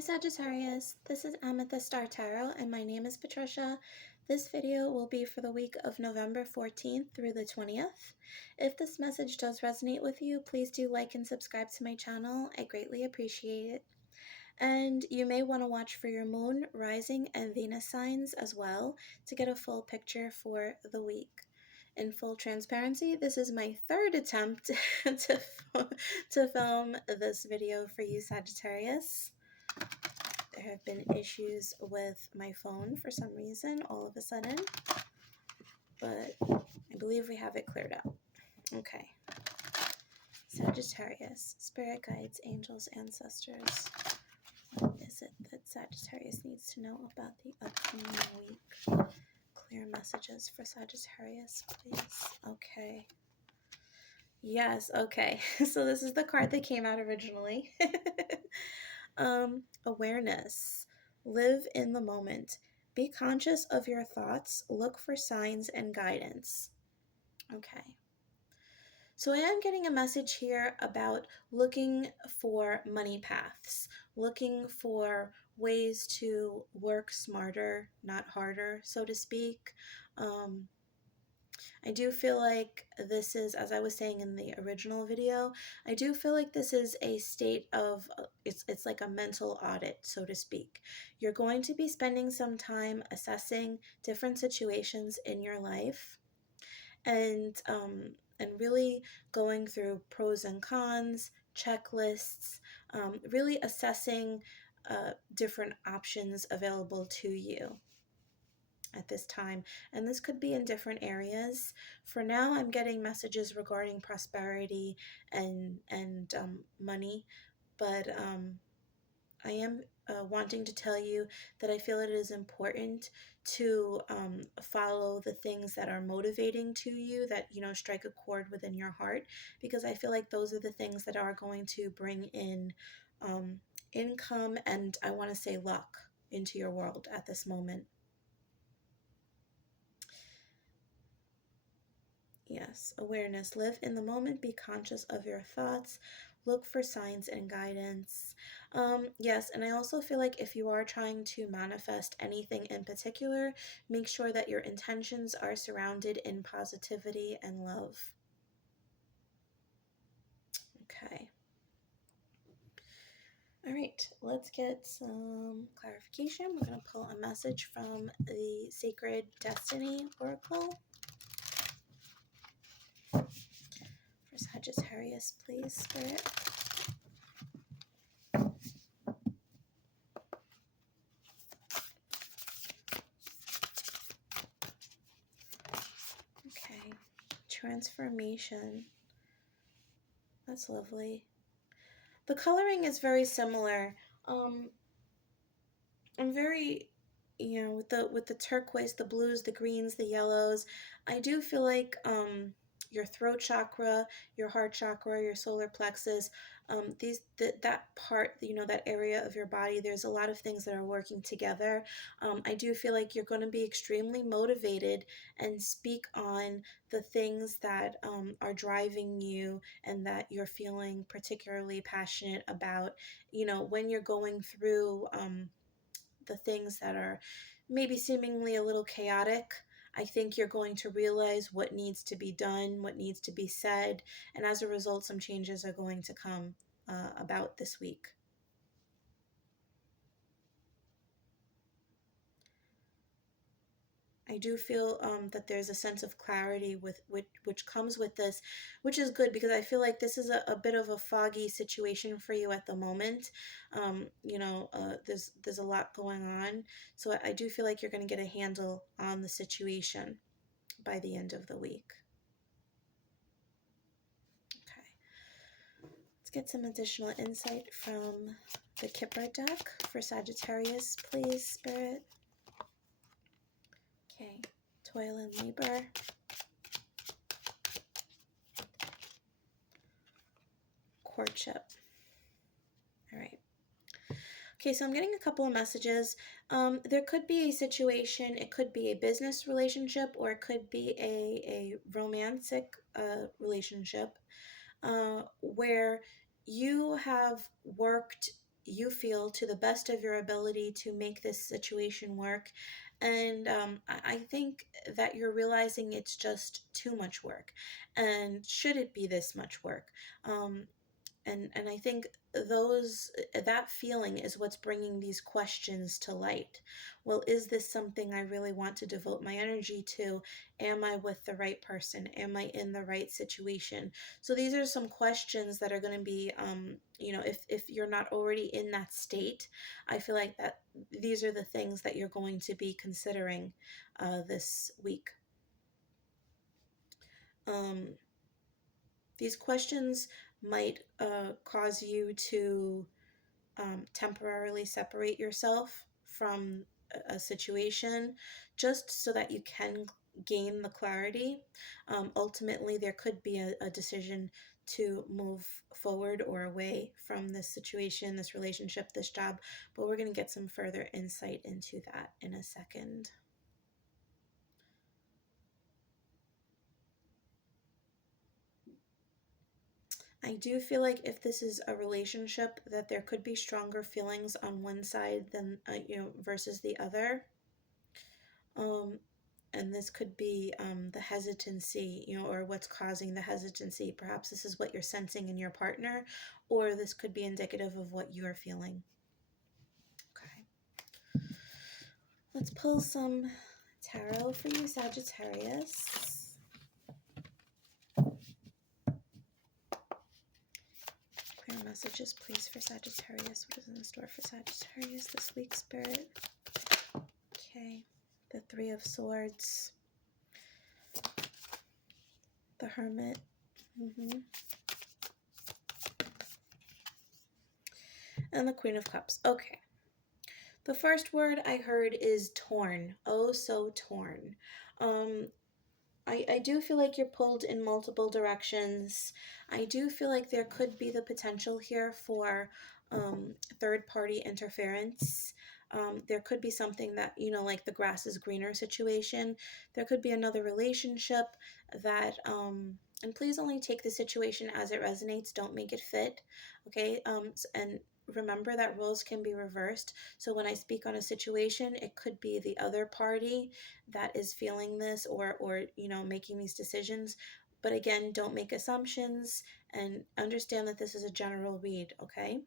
Hi Sagittarius, this is Amethyst Star Tarot and my name is Patricia. This video will be for the week of November 14th through the 20th. If this message does resonate with you, please do like and subscribe to my channel. I greatly appreciate it. And you may want to watch for your moon, rising, and Venus signs as well to get a full picture for the week. In full transparency, this is my third attempt to film this video for you, Sagittarius. There have been issues with my phone for some reason all of a sudden, but I believe we have it cleared up. Okay. Sagittarius, spirit guides, angels, ancestors. What is it that Sagittarius needs to know about the upcoming week? Clear messages for Sagittarius, please. Okay. Yes, okay. So this is the card that came out originally. Awareness. Live in the moment. Be conscious of your thoughts. Look for signs and guidance. Okay. So I am getting a message here about looking for money paths, looking for ways to work smarter, not harder, so to speak. I do feel like this is, as I was saying in the original video, I do feel like this is a state of, it's like a mental audit, so to speak. You're going to be spending some time assessing different situations in your life and really going through pros and cons, checklists, really assessing different options available to you at this time, and this could be in different areas. For now, I'm getting messages regarding prosperity and money, but I am wanting to tell you that I feel it is important to follow the things that are motivating to you, that, you know, strike a chord within your heart, because I feel like those are the things that are going to bring in income and, I want to say, luck into your world at this moment. Yes, awareness. Live in the moment. Be conscious of your thoughts. Look for signs and guidance. Yes, and I also feel like if you are trying to manifest anything in particular, make sure that your intentions are surrounded in positivity and love. Okay. All right, let's get some clarification. We're going to pull a message from the Sacred Destiny Oracle. For Sagittarius, please, Spirit. Okay, transformation. That's lovely. The coloring is very similar. I'm very, you know, with the turquoise, the blues, the greens, the yellows. I do feel like your throat chakra, your heart chakra, your solar plexus, that part, you know, that area of your body, there's a lot of things that are working together. I do feel like you're going to be extremely motivated and speak on the things that are driving you and that you're feeling particularly passionate about, you know, when you're going through the things that are maybe seemingly a little chaotic. I think you're going to realize what needs to be done, what needs to be said, and as a result, some changes are going to come about this week. I do feel that there's a sense of clarity which comes with this, which is good, because I feel like this is a bit of a foggy situation for you at the moment. You know, there's a lot going on, so I do feel like you're going to get a handle on the situation by the end of the week. Okay, let's get some additional insight from the Kipper deck for Sagittarius, please, Spirit. Okay, toil and labor. Courtship. All right. Okay, so I'm getting a couple of messages. There could be a situation, it could be a business relationship, or it could be a romantic relationship where you have worked you feel to the best of your ability to make this situation work. And I think that you're realizing it's just too much work. And should it be this much work? Um, and I think that feeling is what's bringing these questions to light. Well, is this something I really want to devote my energy to? Am I with the right person? Am I in the right situation? So these are some questions that are going to be, if you're not already in that state, I feel like that these are the things that you're going to be considering this week. um, these questions might cause you to temporarily separate yourself from a situation just so that you can gain the clarity. Ultimately, there could be a decision to move forward or away from this situation, this relationship, this job, but we're going to get some further insight into that in a second. I do feel like if this is a relationship, that there could be stronger feelings on one side than versus the other. Um, and this could be the hesitancy, or what's causing the hesitancy. Perhaps this is what you're sensing in your partner, or this could be indicative of what you're feeling. Okay. Let's pull some tarot for you, Sagittarius. Clear messages, please, for Sagittarius. What is in store for Sagittarius this week, Spirit? Okay. The Three of Swords. The Hermit. And the Queen of Cups. Okay. The first word I heard is torn. Oh, so torn. I do feel like you're pulled in multiple directions. I do feel like there could be the potential here for third-party interference. There could be something that, like the grass is greener situation. There could be another relationship that, and please only take the situation as it resonates. Don't make it fit, okay? And remember that roles can be reversed. So when I speak on a situation, it could be the other party that is feeling this or making these decisions. But again, don't make assumptions and understand that this is a general read, okay?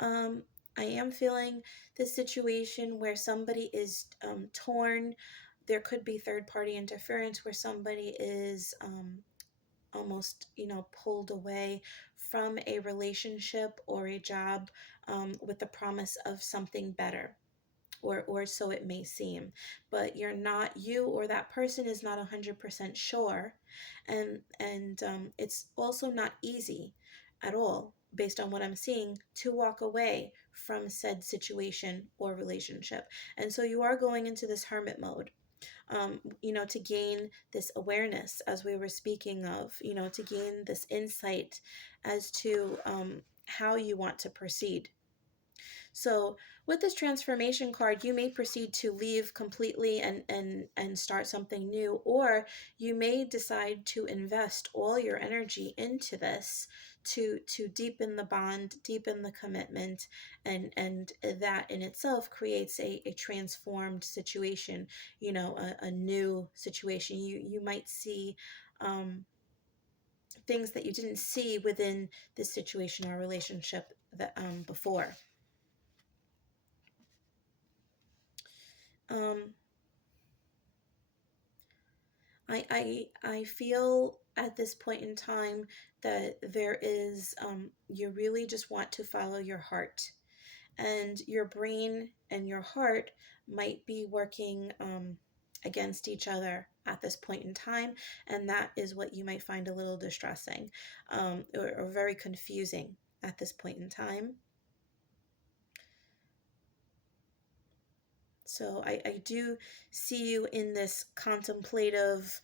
I am feeling this situation where somebody is torn. There could be third-party interference where somebody is almost, pulled away from a relationship or a job with the promise of something better. Or so it may seem, but you or that person is not 100% sure, and it's also not easy at all, based on what I'm seeing, to walk away from said situation or relationship. And so you are going into this hermit mode, to gain this awareness, as we were speaking of, to gain this insight as to how you want to proceed. So with this transformation card, you may proceed to leave completely and start something new, or you may decide to invest all your energy into this to deepen the bond, deepen the commitment, and that in itself creates a transformed situation, a new situation. You might see things that you didn't see within this situation or relationship that before. I feel at this point in time that there is, you really just want to follow your heart, and your brain and your heart might be working against each other at this point in time, and that is what you might find a little distressing, or very confusing at this point in time. So I do see you in this contemplative,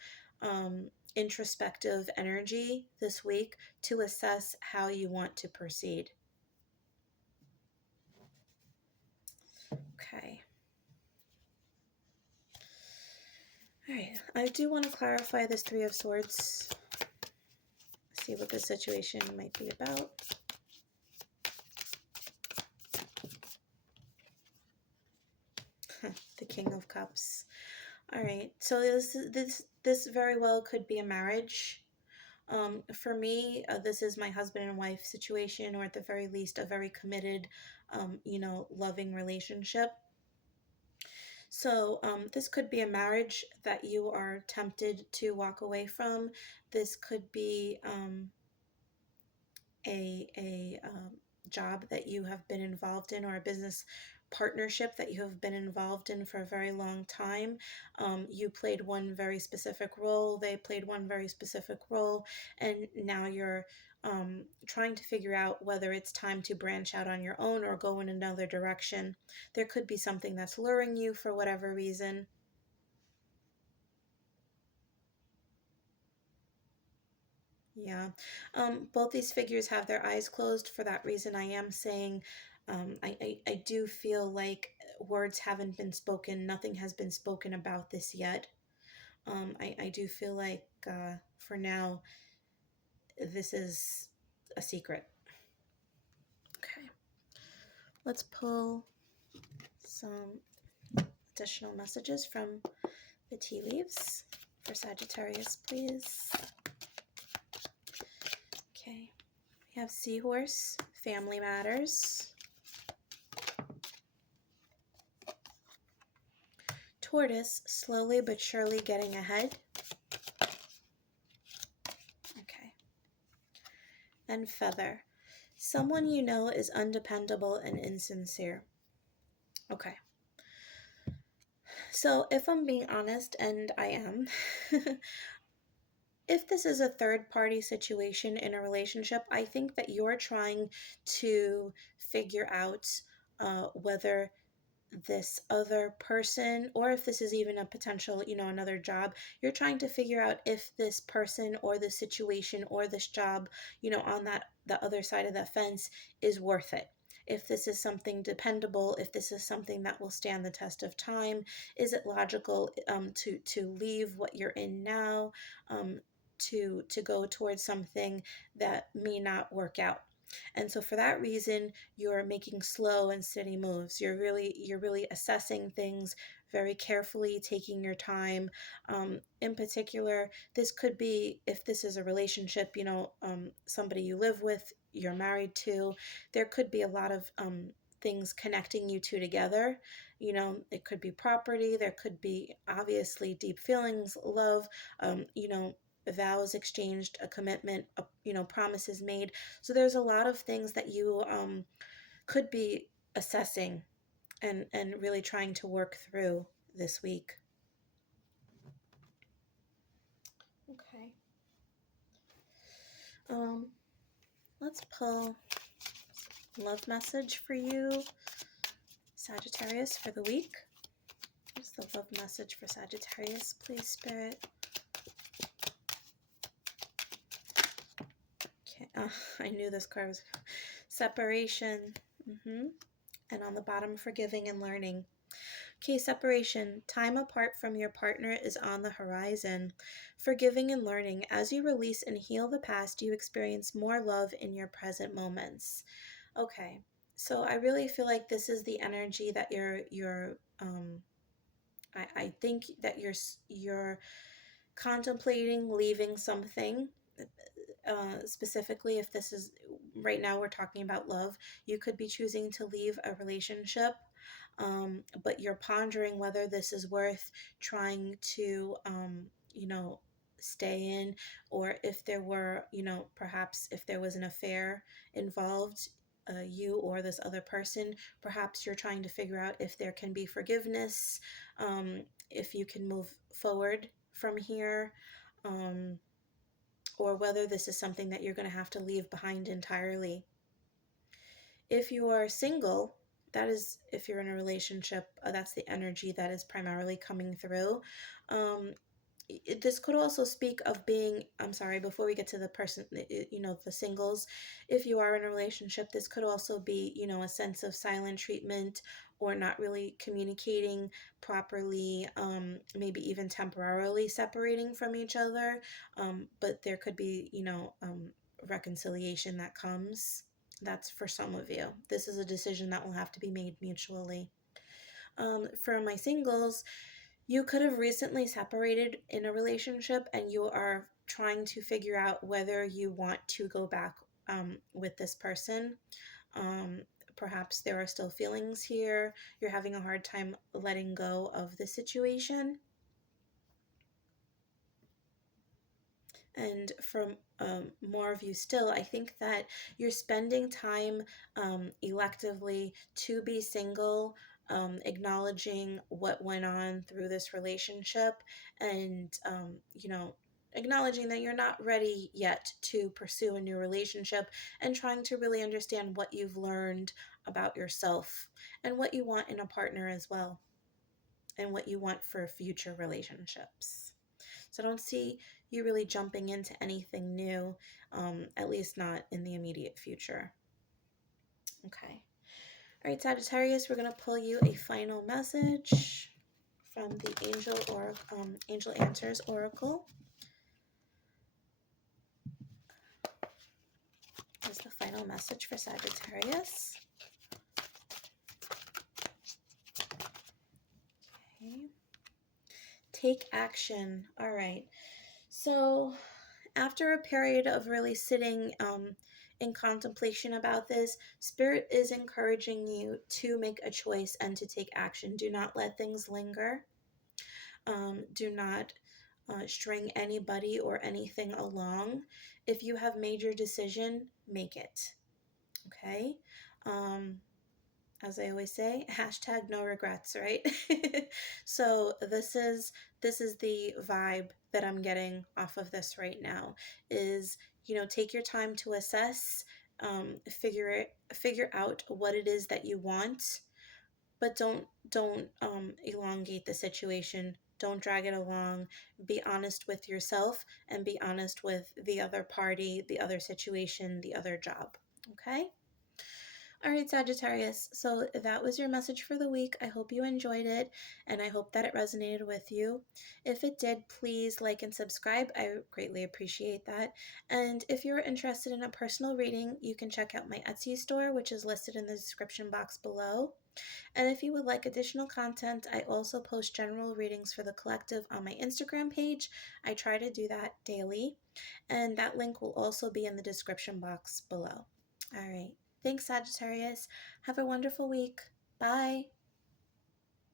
introspective energy this week to assess how you want to proceed. Okay. All right. I do want to clarify this Three of Swords. See what the situation might be about. The King of Cups. All right. So this very well could be a marriage. For me, this is my husband and wife situation, or at the very least, a very committed, loving relationship. So, this could be a marriage that you are tempted to walk away from. This could be a job that you have been involved in, or a business partnership that you have been involved in for a very long time. You played one very specific role, they played one very specific role, and now you're trying to figure out whether it's time to branch out on your own or go in another direction. There could be something that's luring you for whatever reason. Yeah. Both these figures have their eyes closed. For that reason, I am saying I do feel like words haven't been spoken, nothing has been spoken about this yet. I do feel like for now, this is a secret. Okay. Let's pull some additional messages from the tea leaves for Sagittarius, please. Okay. We have Seahorse, Family Matters. Tortoise, slowly but surely getting ahead. Okay. And Feather, someone you know is undependable and insincere. Okay. So if I'm being honest, and I am, if this is a third party situation in a relationship, I think that you're trying to figure out whether this other person, or if this is even a potential, another job, you're trying to figure out if this person or this situation or this job, on the other side of that fence is worth it. If this is something dependable, if this is something that will stand the test of time, is it logical to leave what you're in now, to go towards something that may not work out. And so for that reason, you're making slow and steady moves. You're really assessing things very carefully, taking your time. In particular, this could be, if this is a relationship, somebody you live with, you're married to, there could be a lot of things connecting you two together. It could be property, there could be obviously deep feelings, love, vows exchanged, a commitment, promises made. So there's a lot of things that you could be assessing and really trying to work through this week. Okay. Let's pull love message for you, Sagittarius, for the week. What's the love message for Sagittarius, please, Spirit? Okay. I knew this card was separation. And on the bottom, forgiving and learning. Okay, separation. Time apart from your partner is on the horizon. Forgiving and learning. As you release and heal the past, you experience more love in your present moments. Okay, so I really feel like this is the energy that I think that you're contemplating leaving something. Specifically, if this is right now, we're talking about love, you could be choosing to leave a relationship, but you're pondering whether this is worth trying to, stay in, or if there were, perhaps if there was an affair involved. You or this other person, perhaps you're trying to figure out if there can be forgiveness, if you can move forward from here, or whether this is something that you're going to have to leave behind entirely. If you are single, that is, if you're in a relationship, that's the energy that is primarily coming through. This could also speak of being, I'm sorry, before we get to the person, the singles, if you are in a relationship, this could also be, a sense of silent treatment, or not really communicating properly, maybe even temporarily separating from each other. But there could be, reconciliation that comes. That's for some of you. This is a decision that will have to be made mutually. For my singles, you could have recently separated in a relationship and you are trying to figure out whether you want to go back with this person. Um, Perhaps there are still feelings here. You're having a hard time letting go of the situation. And from more of you still, I think that you're spending time electively to be single, acknowledging what went on through this relationship, and, acknowledging that you're not ready yet to pursue a new relationship, and trying to really understand what you've learned about yourself and what you want in a partner as well, and what you want for future relationships. So I don't see you really jumping into anything new, at least not in the immediate future. Okay. All right, Sagittarius, we're going to pull you a final message from the Angel Answers Oracle. Here's the final message for Sagittarius. Okay. Take action. All right. So after a period of really sitting in contemplation about this, Spirit is encouraging you to make a choice and to take action. Do not let things linger. Do not string anybody or anything along. If you have made your decision, make it. Okay? As I always say, hashtag no regrets, right? So this is the vibe that I'm getting off of this right now is, take your time to assess, figure out what it is that you want, but don't elongate the situation. Don't drag it along. Be honest with yourself and be honest with the other party, the other situation, the other job. Okay? All right, Sagittarius. So that was your message for the week. I hope you enjoyed it and I hope that it resonated with you. If it did, please like and subscribe. I greatly appreciate that. And if you're interested in a personal reading, you can check out my Etsy store, which is listed in the description box below. And if you would like additional content, I also post general readings for the collective on my Instagram page. I try to do that daily. And that link will also be in the description box below. All right. Thanks, Sagittarius. Have a wonderful week. Bye.